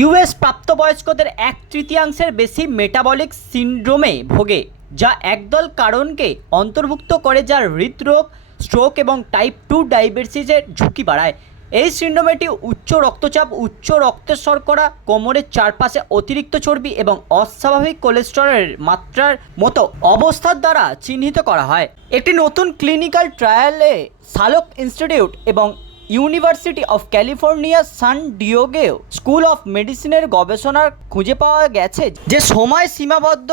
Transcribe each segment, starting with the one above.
US প্রাপ্তবয়স্কদের এক তৃতীয়াংশের বেশি মেটাবলিক সিন্ড্রোমে ভোগে, যা একদল কারণকে অন্তর্ভুক্ত করে যা হৃদরোগ স্ট্রোক এবং টাইপ টু ডায়াবেটিসের ঝুঁকি বাড়ায়। এই সিন্ড্রোমেটি উচ্চ রক্তচাপ, উচ্চ রক্তের শর্করা, কোমরের চারপাশে অতিরিক্ত চর্বি এবং অস্বাভাবিক কোলেস্টেরলের মাত্রার মতো অবস্থার দ্বারা চিহ্নিত করা হয়। একটি নতুন ক্লিনিক্যাল ট্রায়ালে সালোক ইনস্টিটিউট এবং university of California San Diego school of মেডিসিনের গবেষণার খুঁজে পাওয়া গেছে যে সময় সীমাবদ্ধ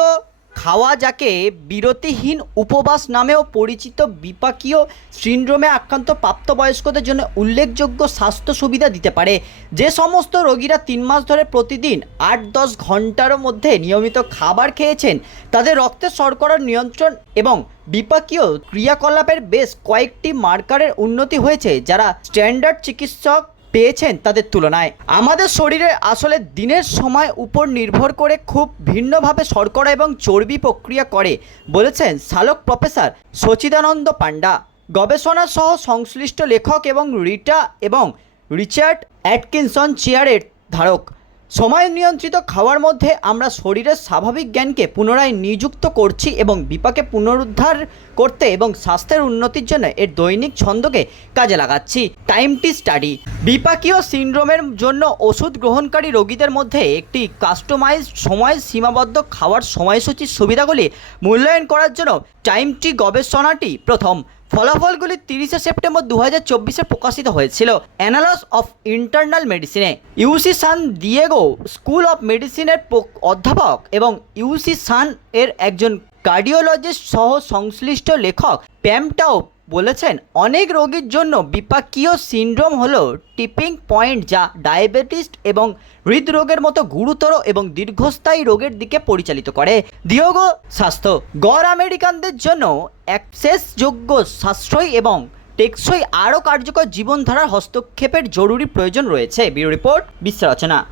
খাওয়া যাকে বিরতিহীন উপবাস নামেও পরিচিত বিপাকীয় সিন্ড্রোমে আক্রান্ত প্রাপ্তবয়স্কদের জন্য উল্লেখযোগ্য স্বাস্থ্য সুবিধা দিতে পারে। যে সমস্ত রোগীরা তিন মাস ধরে প্রতিদিন আট দশ ঘণ্টার মধ্যে নিয়মিত খাবার খেয়েছেন, তাদের রক্তের শর্করার নিয়ন্ত্রণ এবং বিপাকীয় ক্রিয়াকলাপের বেশ কয়েকটি মার্কারের উন্নতি হয়েছে, যারা স্ট্যান্ডার্ড চিকিৎসক পেয়েছেন তাদের তুলনায়। আমাদের শরীরে আসলে দিনের সময় উপর নির্ভর করে খুব ভিন্নভাবে শর্করা এবং চর্বি প্রক্রিয়া করে, বলেছেন শালক প্রফেসর সচিদানন্দ পান্ডা গবেষণা সহ সংশ্লিষ্ট লেখক এবং রিটা এবং রিচার্ড অ্যাটকিনসন চেয়ারের ধারক। সময় নিয়ন্ত্রিত খাওয়ার মধ্যে আমরা শরীরের স্বাভাবিক জ্ঞানকে পুনরায় নিযুক্ত করছি এবং বিপাকে পুনরুদ্ধার করতে এবং স্বাস্থ্যের উন্নতির জন্য এর দৈনিক ছন্দকে কাজে লাগাচ্ছি। টাইমটি স্টাডি বিপাকীয় সিন্ড্রোমের জন্য ওষুধ গ্রহণকারী রোগীদের মধ্যে একটি কাস্টমাইজ সময় সীমাবদ্ধ খাওয়ার সময়সূচির সুবিধাগুলি মূল্যায়ন করার জন্য টাইমটি গবেষণাটি প্রথম। ফলাফলগুলি তিরিশে সেপ্টেম্বর দু হাজার চব্বিশে প্রকাশিত হয়েছিল। Annals of internal মেডিসিনে UC San Diego school of মেডিসিনের অধ্যাপক এবং ইউসি সান এর একজন কার্ডিওলজিস্ট সহ সংশ্লিষ্ট লেখক প্যামটাও বলেছেন, অনেক রোগীর জন্য বিপাকীয় সিন্ড্রোম হল টিপিং পয়েন্ট যা ডায়াবেটিস এবং হৃদরোগের মতো গুরুতর এবং দীর্ঘস্থায়ী রোগের দিকে পরিচালিত করে। দিয়োগ স্বাস্থ্য। গড় আমেরিকানদের জন্য অ্যাক্সেসযোগ্য সাশ্রয়ী এবং টেকসই আরও কার্যকর জীবনধারার হস্তক্ষেপের জরুরি প্রয়োজন রয়েছে। ব্যুরো রিপোর্ট, বিশ্ব রচনা।